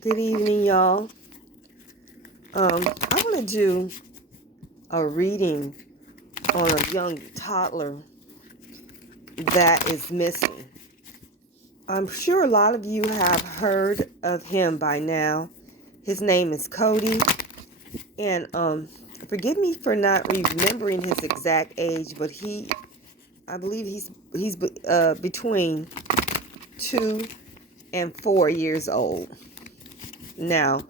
Good evening, y'all. I want to do a reading on a young toddler that is missing. I'm sure a lot of you have heard of him by now. His name is Cody, and forgive me for not remembering his exact age, but I believe he's between 2 and 4 years old. Now,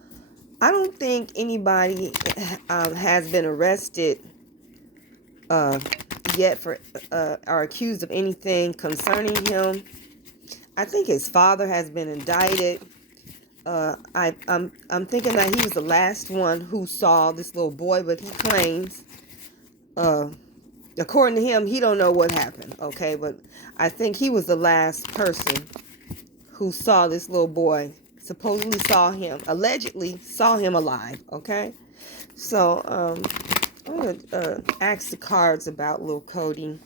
I don't think anybody has been arrested uh, yet for are accused of anything concerning him. I think his father has been indicted. I'm thinking that he was the last one who saw this little boy, but he claims, uh, according to him, he don't know what happened. Okay, but I think he was the last person who saw this little boy. Supposedly saw him, allegedly saw him alive. Okay, so I'm gonna ask the cards about little Cody.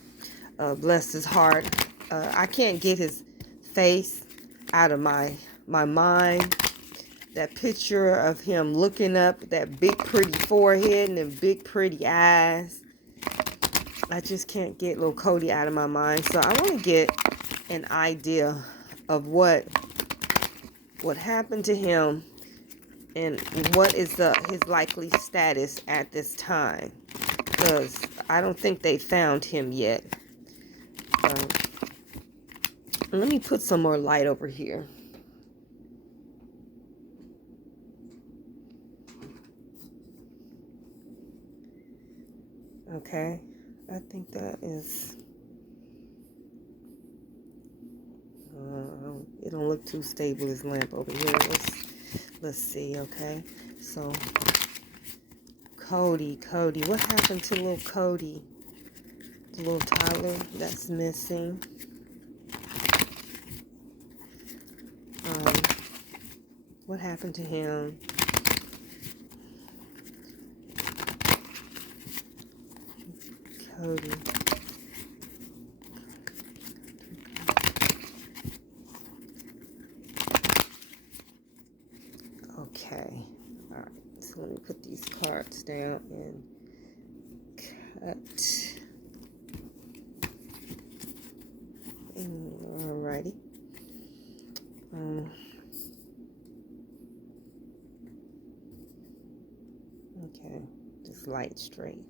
Bless his heart. I can't get his face out of my mind. That picture of him looking up, that big pretty forehead and them big pretty eyes. I just can't get little Cody out of my mind. So I want to get an idea of what happened to him and what is his likely status at this time. Because I don't think they found him yet. Um, Let me put some more light over here. Okay, I think that is, it don't look too stable, this lamp over here. Let's see, okay. So, Cody, what happened to little Cody? The little toddler that's missing. Um, what happened to him? Cody. Okay. All right. So let me put these cards down and cut. Alrighty. Okay. Just light straight.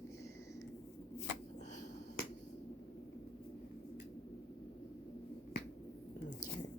Okay.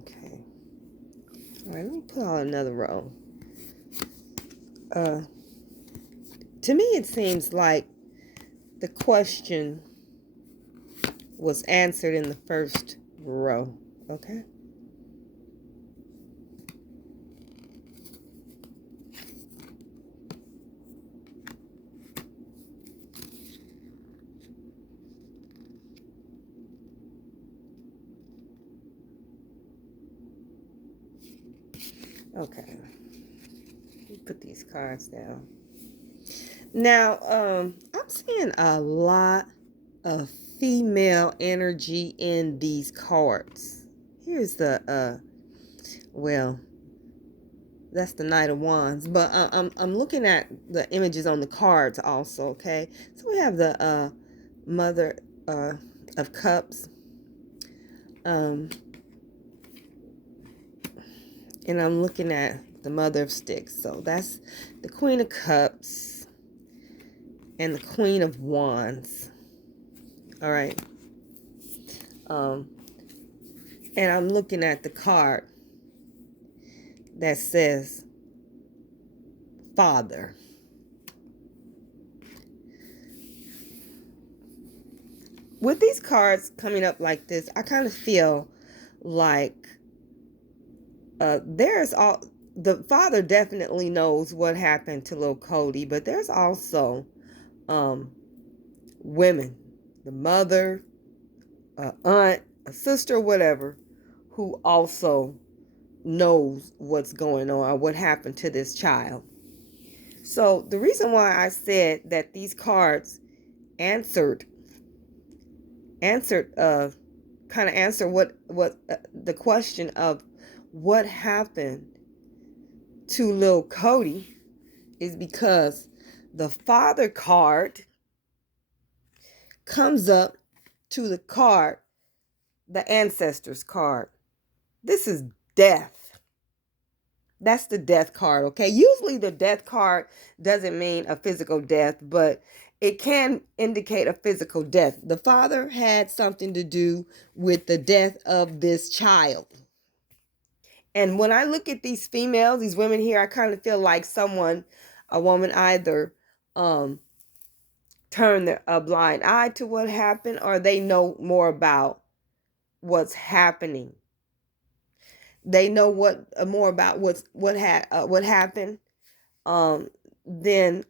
Okay. All right, let me put on another row. To me, it seems like the question was answered in the first row. Okay. Okay. Put these cards down. Now, I'm seeing a lot of female energy in these cards. Here's the well, that's the Knight of Wands, but I'm looking at the images on the cards also. Okay, so we have the Mother of Cups, and I'm looking at the Mother of Sticks. So that's the Queen of Cups and the Queen of Wands. All right. And I'm looking at the card that says Father. With these cards coming up like this, I kind of feel like the father definitely knows what happened to little Cody, but there's also women, the mother, aunt, a sister, whatever, who also knows what's going on or what happened to this child. So the reason why I said that these cards answered kind of answer what the question of what happened to little Cody is because the father card comes up to the card, the ancestors card. This is death. That's the death card, okay? Usually the death card doesn't mean a physical death, but it can indicate a physical death. The father had something to do with the death of this child. And when I look at these females, these women here, I kind of feel like a woman either turned a blind eye to what happened, or they know more about what's happening. They know more about what happened than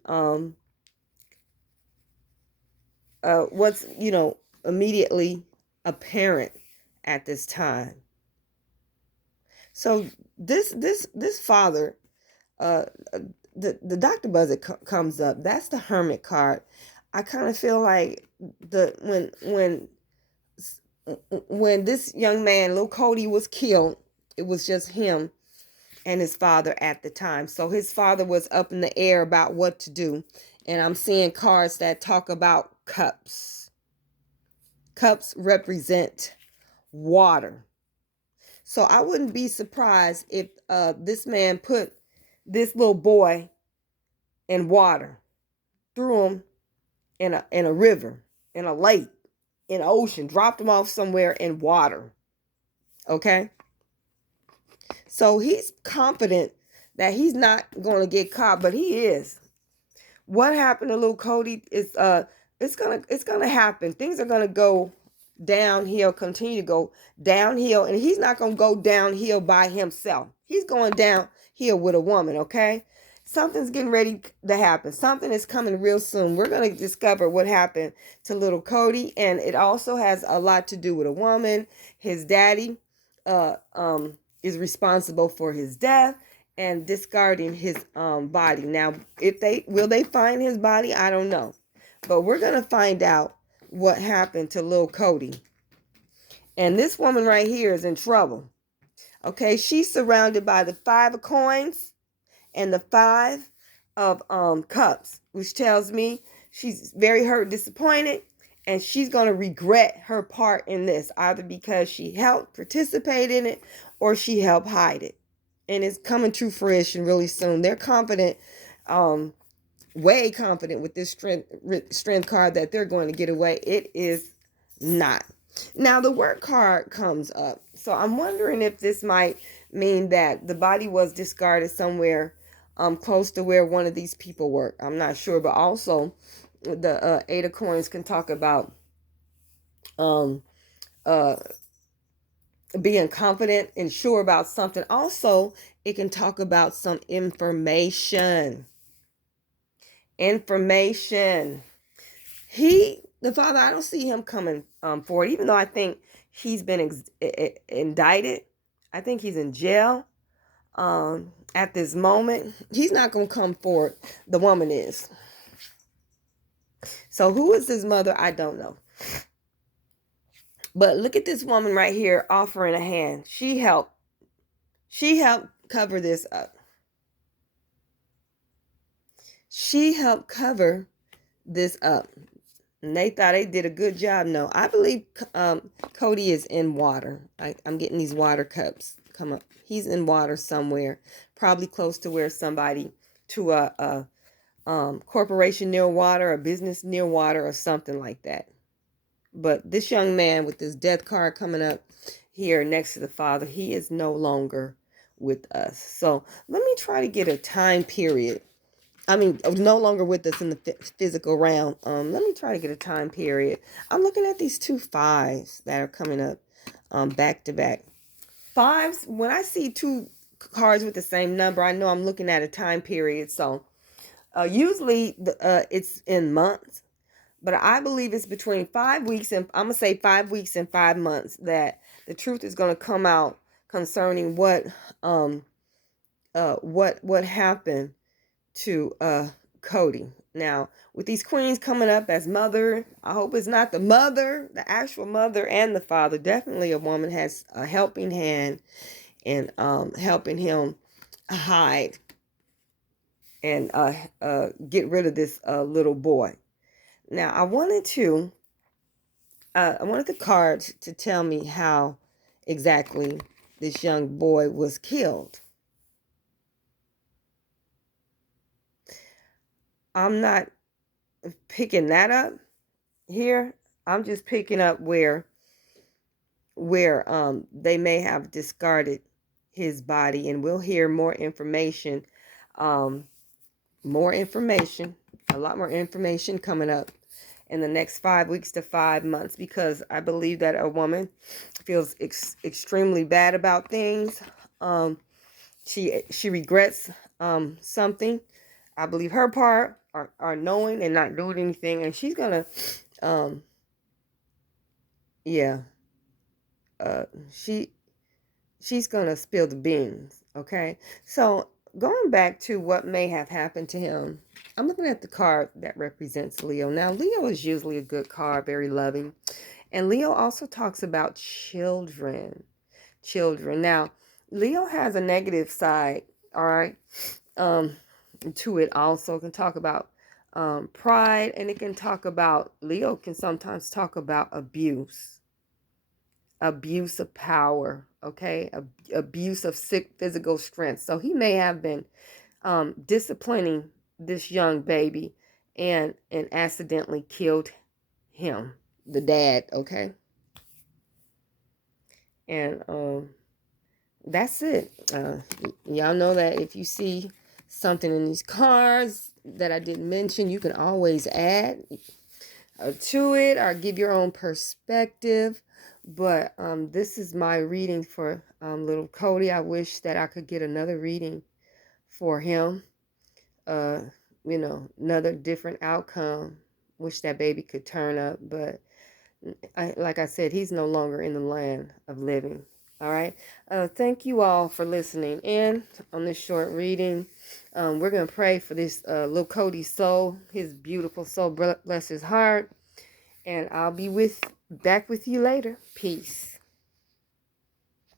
what's immediately apparent at this time. So this father, the Dr. Buzzard comes up. That's the Hermit card. I kind of feel like when this young man, little Cody, was killed, it was just him and his father at the time. So his father was up in the air about what to do. And I'm seeing cards that talk about cups. Cups represent water. So I wouldn't be surprised if this man put this little boy in water, threw him in a river, in a lake, in an ocean, dropped him off somewhere in water. Okay? So he's confident that he's not going to get caught, but he is. What happened to little Cody is it's gonna happen. Things are gonna go downhill, continue to go downhill, and he's not gonna go downhill by himself. He's going downhill with a woman, okay? Something's getting ready to happen. Something is coming real soon. We're gonna discover what happened to little Cody, and it also has a lot to do with a woman. His daddy is responsible for his death and discarding his body. Now, if they find his body, I don't know. But we're going to find out what happened to little Cody. And this woman right here is in trouble. Okay, she's surrounded by the 5 of coins and the 5 of cups, which tells me she's very hurt, disappointed, and she's going to regret her part in this, either because she helped participate in it or she helped hide it. And it's coming to fruition really soon. They're confident, way confident with this strength card that they're going to get away. It is not. Now the work card comes up. So I'm wondering if this might mean that the body was discarded somewhere close to where one of these people work. I'm not sure, but also the 8 of coins can talk about being confident and sure about something. Also, it can talk about some information. The father, I don't see him coming forward, even though I think he's been indicted. I think he's in jail at this moment. He's not going to come forward. The woman is. So who is his mother? I don't know. But look at this woman right here offering a hand. She helped cover this up. She helped cover this up. And they thought they did a good job. No, I believe Cody is in water. I'm getting these water come up. He's in water somewhere, probably close to where somebody, to a corporation near water, a business near water, or something like that. But this young man with this death card coming up here next to the father, he is no longer with us. So let me try to get a time period. I mean, no longer with us in the physical realm. Let me try to get a time period. I'm looking at these two fives that are coming up back to back. Fives, when I see two cards with the same number, I know I'm looking at a time period. So usually it's in months, but I believe it's between 5 weeks and I'm gonna say 5 weeks and 5 months that the truth is gonna come out concerning what happened to Cody. Now, with these queens coming up as mother, I hope it's not the mother, the actual mother and the father. Definitely a woman has a helping hand in helping him hide and get rid of this little boy. Now, I wanted the cards to tell me how exactly this young boy was killed. I'm not picking that up here. I'm just picking up where they may have discarded his body, and we'll hear more information, a lot more information coming up in the next 5 weeks to 5 months, because I believe that a woman feels extremely bad about things. She regrets something. I believe her part are knowing and not doing anything, and she's gonna yeah uh she's gonna spill the beans. Okay, so going back to what may have happened to him, I'm looking at the card that represents Leo. Now, Leo is usually a good card, very loving, and Leo also talks about children. Now, Leo has a negative side, all right, to it also. It can talk about pride, and it can talk about, Leo can sometimes talk about abuse of power, okay, abuse of sick physical strength. So he may have been disciplining this young baby and accidentally killed him, the dad, okay. And that's it. Y'all know that if you see something in these cards that I didn't mention, you can always add to it or give your own perspective. But this is my reading for little Cody. I wish that I could get another reading for him. Another different outcome. Wish that baby could turn up, but like I said, he's no longer in the land of living. All right. Thank you all for listening in on this short reading. We're going to pray for this little Cody's soul, his beautiful soul. Bless his heart. And I'll be back with you later. Peace.